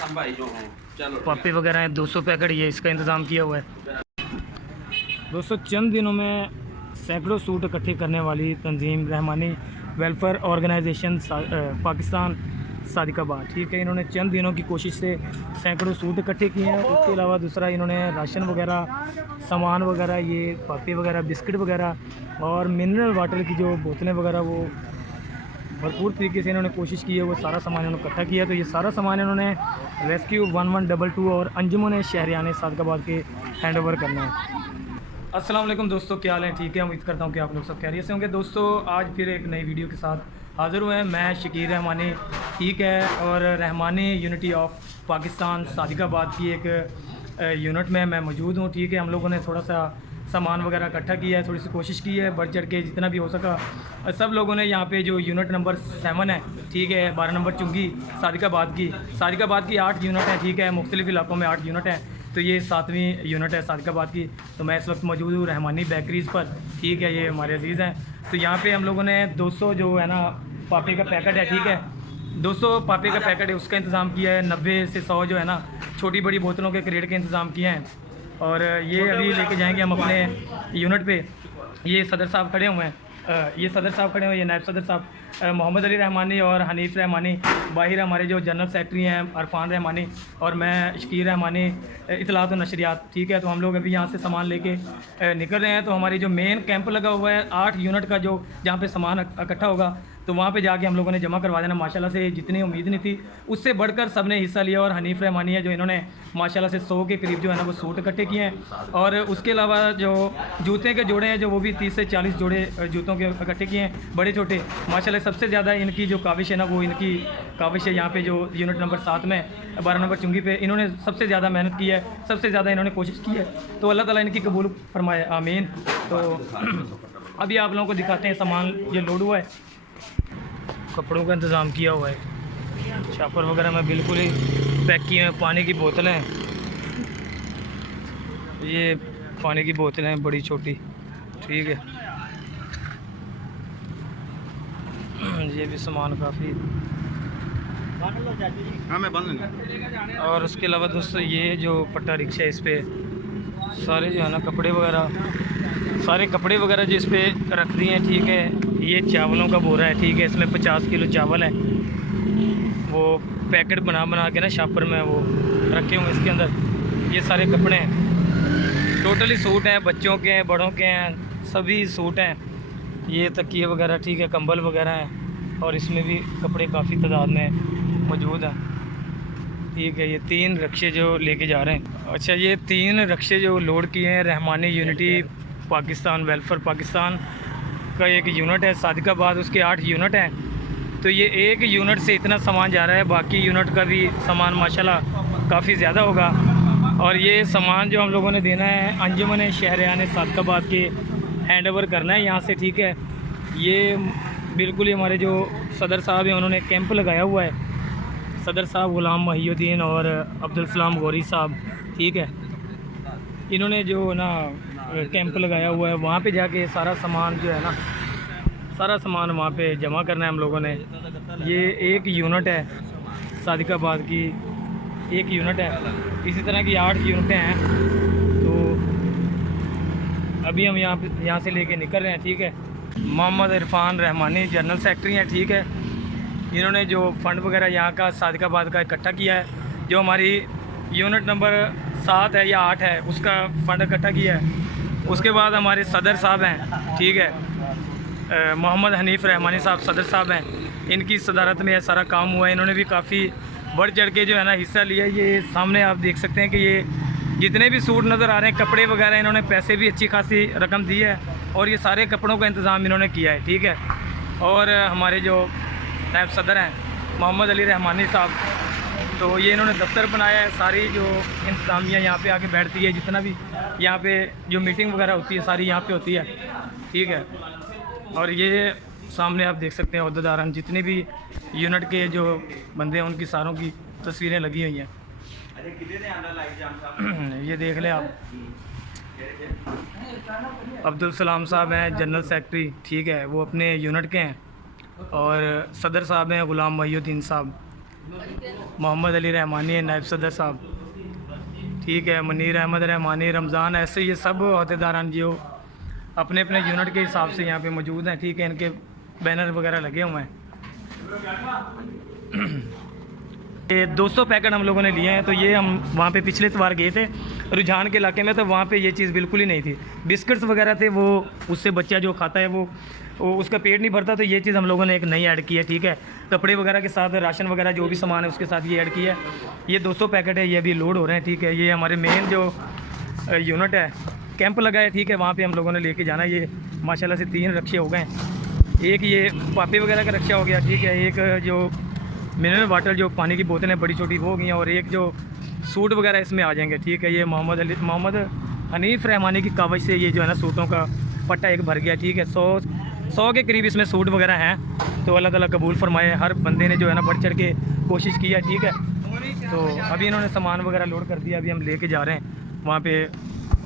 हम भाई जो हैं चलो पापी वगैरह हैं, 200 पैकेट ये इसका इंतज़ाम किया हुआ है। दोस्तों चंद दिनों में सैकड़ों सूट इकट्ठे करने वाली तंजीम रहमानी वेलफेयर ऑर्गेनाइजेशन पाकिस्तान सादिकाबाद, ठीक है, इन्होंने चंद दिनों की कोशिश से सैकड़ों सूट इकट्ठे किए हैं। उसके अलावा दूसरा इन्होंने राशन वगैरह, सामान वगैरह, ये पापी वगैरह, बिस्किट वगैरह और मिनरल वाटर की जो बोतलें वगैरह, वो भरपूर तरीके से इन्होंने कोशिश की है, वो सारा सामान इन्होंने इकट्ठा किया। तो ये सारा सामान इन्होंने रेस्क्यू 1122 और अंजुमन शहरियाने सादिकाबाद के हैंड ओवर करना है। अस्सलाम वालेकुम दोस्तों, क्या हाल है? ठीक है, उम्मीद करता हूँ कि आप लोग सब खैरियत से होंगे। दोस्तों आज फिर एक नई वीडियो के साथ हाज़िर हुए हैं। मैं शकीर रहमानी, ठीक है, और रहमानी यूनिटी ऑफ पाकिस्तान सादिकाबाद की एक यूनिट में मैं मौजूद हूँ। ठीक है, हम लोगों ने थोड़ा सा सामान वगैरह इकट्ठा किया है, थोड़ी सी कोशिश की है, बढ़ चढ़ के जितना भी हो सका। सब लोगों ने यहाँ पे जो यूनिट नंबर 7 है, ठीक है, 12 नंबर चुंगी सादिकाबाद की 8 यूनिट हैं, ठीक है, मुख्तलिफ़ इलाकों में 8 यूनिट हैं, तो ये 7वीं यूनिट है सादिकाबाद की। तो मैं इस वक्त मौजूद हूँ रहमानी बेकरीज़ पर, ठीक है, ये हमारे अजीज़ हैं। तो यहाँ पे हम लोगों ने 200 जो है ना पापी का पैकेट है, ठीक है, 200 पापी का पैकेट है, उसका इंतज़ाम किया है। 90 से 100 जो है ना छोटी बड़ी बोतलों के क्रेट के इंतज़ाम किए हैं, और ये अभी लेके जाएंगे हम अपने यूनिट पे। ये सदर साहब खड़े हुए हैं, ये सदर साहब खड़े हुए हैं, ये नायब सदर साहब मोहम्मद अली रहमानी और हनीफ रहमानी, बाहिर हमारे जो जनरल सेक्रेटरी हैं अरफान रहमानी, और मैं शकीर रहमानी इतलात और नशरियात, ठीक है। तो हम लोग अभी यहाँ से सामान लेके निकल रहे हैं। तो हमारी जो मेन कैंप लगा हुआ है 8 यूनिट का, जो जहाँ पे सामान इकट्ठा होगा, तो वहाँ पे जाके हम लोगों ने जमा करवा देना। माशाल्लाह से जितनी उम्मीद नहीं थी उससे बढ़कर सब ने हिस्सा लिया। और हनीफ रहमानी है जो इन्होंने माशाल्लाह से 100 के करीब जो है ना वो सूट इकट्ठे किए हैं। और उसके अलावा जो जूते के जोड़े हैं, जो वो भी 30 से 40 जोड़े जूतों के इकट्ठे किए हैं, बड़े छोटे। माशाल्लाह सबसे ज़्यादा इनकी जो काविश है ना, वो इनकी काविश है यहाँ पे जो यूनिट नंबर 7 में 12 नंबर चुंगी पे, इन्होंने सबसे ज़्यादा मेहनत की है, सबसे ज़्यादा इन्होंने कोशिश की है। तो अल्लाह ताला इनकी कबूल फरमाए, आमीन। तो अभी आप लोगों को दिखाते हैं सामान ये लोड हुआ है, कपड़ों का इंतज़ाम किया हुआ है, चापर वगैरह में बिल्कुल ही पैक किए हैं। पानी की बोतलें, ये पानी की बोतलें हैं बड़ी छोटी, ठीक है, ये भी सामान काफ़ी। और उसके अलावा दोस्तों ये जो पट्टा रिक्शा है, इस पर सारे जो है ना कपड़े वगैरह, सारे कपड़े वगैरह जो इस पर रख दिए हैं, ठीक है। ये चावलों का बोरा है, ठीक है, इसमें 50 किलो चावल है, वो पैकेट बना बना के ना शापर में वो रखे हुए इसके अंदर। ये सारे कपड़े हैं, टोटली सूट हैं, बच्चों के हैं, बड़ों के हैं, सभी सूट हैं। ये तकिए वगैरह, ठीक है, कंबल वगैरह हैं, और इसमें भी कपड़े काफ़ी तादाद में मौजूद हैं, ठीक है। ये 3 रक्शे जो लेके जा रहे हैं, अच्छा, ये 3 रक्शे जो लोड किए हैं रहमानी यूनिटी पाकिस्तान वेलफेयर पाकिस्तान का एक यूनिट है सादिकाबाद, उसके 8 यूनिट हैं। तो ये एक यूनिट से इतना सामान जा रहा है, बाकी यूनिट का भी सामान माशाल्लाह काफ़ी ज़्यादा होगा। और ये सामान जो हम लोगों ने देना है अंजुमन शहरियाने सादिकाबाद के हैंड ओवर करना है यहाँ से, ठीक है। ये बिल्कुल ही हमारे जो सदर साहब हैं उन्होंने कैंप लगाया हुआ है, सदर साहब ग़ुलाम महिउद्दीन और अब्दुल सलाम गौरी साहब, ठीक है, इन्होंने जो ना कैंप लगाया हुआ है। वहाँ पे जाके सारा सामान जो है ना, सारा सामान वहाँ पे जमा करना है हम लोगों ने। ये एक यूनिट है सादिकाबाद की, एक यूनिट है, इसी तरह की 8 यूनिटें हैं। तो अभी हम यहाँ से लेके निकल रहे हैं, ठीक है। मोहम्मद इरफान रहमानी जनरल सेक्रेटरी हैं, ठीक है, इन्होंने जो फ़ंड वगैरह यहाँ का सादिकाबाद का इकट्ठा किया है, जो हमारी यूनिट नंबर 7 है या 8 है उसका फ़ंड इकट्ठा किया है। उसके बाद हमारे सदर साहब हैं, ठीक है, मोहम्मद हनीफ रहमानी साहब सदर साहब हैं, इनकी सदारत में यह सारा काम हुआ है। इन्होंने भी काफ़ी बढ़ चढ़ के जो है ना हिस्सा लिया। ये सामने आप देख सकते हैं कि ये जितने भी सूट नज़र आ रहे हैं, कपड़े वगैरह, इन्होंने पैसे भी अच्छी खासी रकम दी है, और ये सारे कपड़ों का इंतज़ाम इन्होंने किया है, ठीक है। और हमारे जो नायब सदर हैं मोहम्मद अली रहमानी साहब, तो ये इन्होंने दफ्तर बनाया है। सारी जो इंतज़ामिया यहाँ पे आके बैठती है, जितना भी यहाँ पे जो मीटिंग वगैरह होती है सारी यहाँ पे होती है, ठीक है। और ये सामने आप देख सकते हैं अहदेदारान, जितने भी यूनिट के जो बंदे हैं उनकी सारों की तस्वीरें लगी हुई हैं। ये देख लें आप, अब्दुल सलाम साहब हैं जनरल सेक्रेटरी, ठीक है, वो अपने यूनिट के हैं। और सदर साहब हैं ग़ुलाम महिउद्दीन साहब, मोहम्मद अली रहमानी नायब सदर साहब, ठीक है, मुनीर अहमद रहमानी, रमज़ान, ऐसे ये सब अहदेदारान जो अपने अपने यूनिट के हिसाब से यहाँ पे मौजूद हैं, ठीक है। इनके बैनर वगैरह लगे हुए हैं। ये 200 पैकेट हम लोगों ने लिए हैं। तो ये हम वहाँ पे पिछले इतवार गए थे रुझान के इलाके में, तो वहाँ पे ये चीज़ बिल्कुल ही नहीं थी। बिस्किट्स वगैरह थे, वो उससे बच्चा जो खाता है वो उसका पेट नहीं भरता, तो ये चीज़ हम लोगों ने एक नई ऐड की है, ठीक है। कपड़े वगैरह के साथ राशन वगैरह जो भी सामान है उसके साथ ये ऐड किया है। ये 200 पैकेट है, ये अभी लोड हो रहे हैं, ठीक है। ये हमारे मेन जो यूनिट है, कैंप लगा है, ठीक है, वहाँ पे हम लोगों ने लेके जाना है। ये माशाल्लाह से 3 रक्शे हो गए हैं। एक ये पापी वगैरह का रक्षा हो गया, ठीक है। एक जो मिनरल वाटर जो पानी की बोतलें बड़ी छोटी वो हो गई हैं, और एक जो सूट वगैरह इसमें आ जाएंगे, ठीक है। ये मोहम्मद हनीफ रहमानी की कावज से ये जो है ना सूटों का पट्टा एक भर गया, ठीक है। 100 के करीब इसमें सूट वगैरह हैं। तो अल्लाह ताला कबूल फरमाए। हर बंदे ने जो है ना बढ़ चढ़ के कोशिश की है, ठीक है। तो अभी इन्होंने सामान वगैरह लोड कर दिया, अभी हम लेके जा रहे हैं वहाँ पे।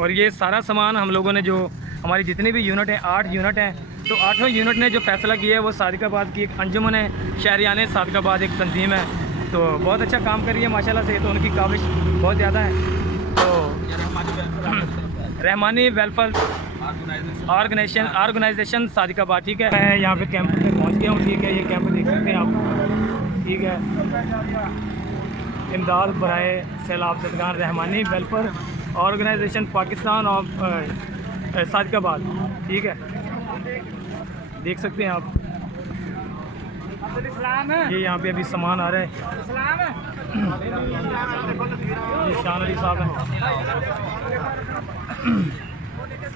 और ये सारा सामान हम लोगों ने जो हमारी जितनी भी यूनिट है, 8 यूनिट हैं, तो 8 यूनिट ने जो फैसला किया है वो सादिकाबाद की एक अंजुमन है, शहरियाने सादिकाबाद एक तंजीम है, तो बहुत अच्छा काम कर रही है माशाल्लाह से। तो उनकी काविश बहुत ज़्यादा है। तो रहमानी वेलफेयर ऑर्गेनाइजेशन सादिकाबाद, ठीक है। मैं यहाँ पे कैंप पे पहुँच गया हूँ, ठीक है। ये कैंप देख सकते हैं आप, ठीक है। इमदाद बराए सैलाब ज़दगान Rahmani welfare organisation Pakistan of Sadiqabad, ठीक है। देख सकते हैं आप, ये यहाँ पे अभी सामान आ रहा है। ये शान अली साहब हैं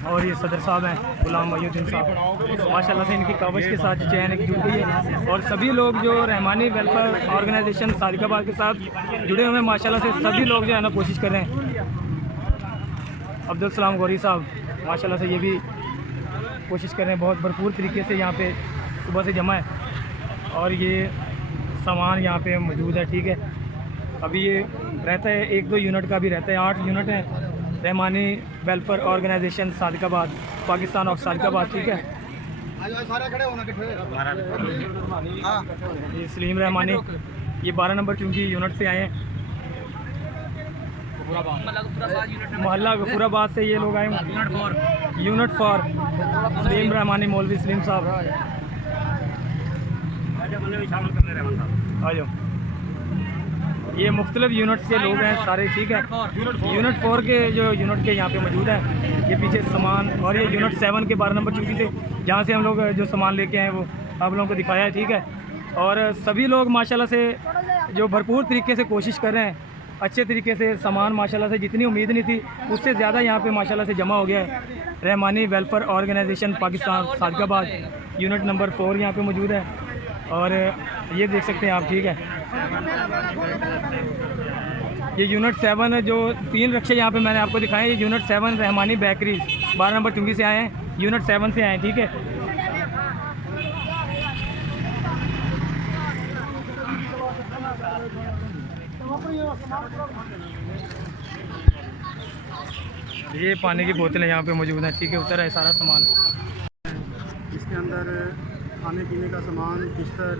और ये सदर साहब हैं गुलाम मयूद्दीन साहब। माशाल्लाह से इनकी कावश के साथ चैन एक जुड़ गई है। और सभी लोग जो रहमानी वेलफेयर ऑर्गेनाइजेशन सादिकाबाद के साथ जुड़े हुए हैं, माशाल्लाह से सभी लोग जो है ना कोशिश कर रहे हैं। अब्दुल सलाम गौरी साहब माशाल्लाह से ये भी कोशिश कर रहे हैं, बहुत भरपूर तरीके से यहाँ पे सुबह से जमा है। और ये सामान यहाँ पे मौजूद है, ठीक है। अभी ये रहता है 1-2 यूनिट का भी रहता है, 8 यूनिट है Rahmani welfare Organization Sadiqabad Pakistan of Sadiqabad, ठीक है। ये सलीम रहमानी, ये 12 नंबर चूँकि यूनिट से आए हैं, मोहल्ला गफूराबाद से ये लोग आए हैं। यूनिट 4 सलीम रहमानी मौलवी सलीम साहब आ जाओ। ये मुख्तलिफ यूनिट से लोग हैं सारे, ठीक है। यूनिट 4 के जो यूनिट के यहाँ पे मौजूद है, ये पीछे सामान। और ये यूनिट 7 के 12 नंबर चौकी से जहाँ से हम लोग जो सामान लेके आए वो आप लोगों को दिखाया है, ठीक है। और सभी लोग माशाल्लाह से जो भरपूर तरीके से कोशिश कर रहे हैं, अच्छे तरीके से सामान माशाल्लाह से जितनी उम्मीद नहीं थी उससे ज़्यादा यहाँ पे माशाल्लाह से जमा हो गया है। Rahmani welfare organisation Pakistan Sadiqabad unit number 4 यहाँ पे मौजूद है। और ये देख सकते हैं आप, ठीक है। ये यूनिट 7 जो 3 रक्शे यहाँ पे मैंने आपको दिखाए, ये यूनिट 7 रहमानी बेकरी 12 नंबर चुंगी से आए हैं, यूनिट 7 से आए हैं, ठीक है। ये पानी की बोतलें यहाँ पे मौजूद हैं, ठीक है। उतर है सारा सामान, इसके अंदर खाने पीने का सामान, बिस्तर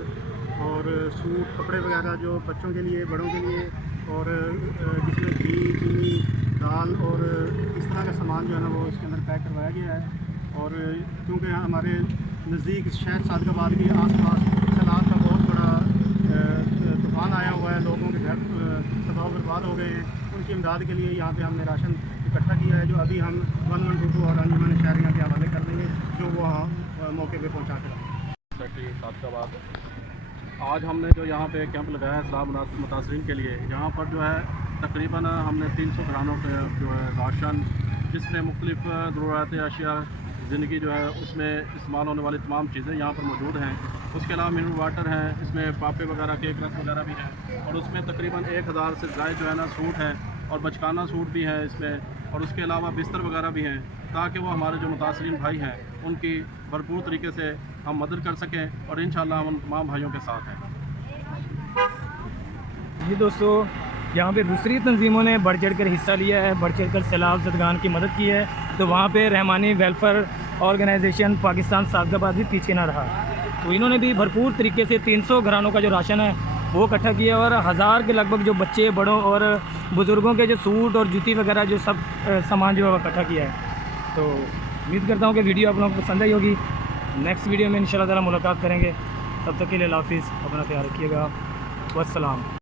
और सूट, कपड़े वगैरह जो बच्चों के लिए, बड़ों के लिए, और जिसमें घी, चीनी, दाल और इस तरह का सामान जो है ना वो इसके अंदर पैक करवाया गया है। और क्योंकि हमारे नज़दीक शहर सादिकाबाद के आसपास सैलाब का बहुत बड़ा तूफ़ान आया हुआ है, लोगों के घर तबाह बर्बाद हो गए हैं, उनकी इमदाद के लिए यहाँ पे हमने राशन इकट्ठा किया है, जो अभी हम 1122 और अंजुमन शहरियाँ के हवाले कर देंगे, जो वो मौके पे पहुँचा कर। सादिकाबाद आज हमने जो यहाँ पे कैंप लगाया है सैलाब मुतासरीन के लिए, यहाँ पर जो है तकरीबन हमने 300 घरानों के जो है राशन, जिसमें मुख्तलिफ ज़रूरत अशिया ज़िंदगी जो है उसमें इस्तेमाल होने वाली तमाम चीज़ें यहाँ पर मौजूद हैं। उसके अलावा मिनरल वाटर हैं, इसमें पापे वगैरह के रस वगैरह भी हैं, और उसमें तकरीबन 1000 से ज़ायद जो है ना सूट हैं, और बचकाना सूट भी है इसमें, और उसके अलावा बिस्तर वगैरह भी हैं, ताकि वो हमारे जो मुतासरीन भाई हैं उनकी भरपूर तरीके से हम मदद कर सकें, और इंशाअल्लाह हम उन तमाम भाइयों के साथ हैं। ये दोस्तों यहाँ पे दूसरी तंजीमों ने बढ़ चढ़ कर हिस्सा लिया है, बढ़ चढ़ कर सैलाब ज़दगान की मदद की है। तो वहाँ पे रहमानी वेलफेयर ऑर्गेनाइजेशन पाकिस्तान सादिकाबाद भी पीछे ना रहा। तो इन्होंने भी भरपूर तरीके से 300 घरानों का जो राशन है वो इकट्ठा किया और 1000 के लगभग जो बच्चे बड़ों और बुज़ुर्गों के जो सूट और जूती वगैरह जो सब सामान जो है वो इकट्ठा किया है। तो उम्मीद करता हूँ कि वीडियो आप लोगों को पसंद आई होगी। नेक्स्ट वीडियो में इंशाल्लाह ताला मुलाकात करेंगे। तब तक के लिए अल्लाह हाफ़िज़, अपना ख्याल रखिएगा। वस्सलाम।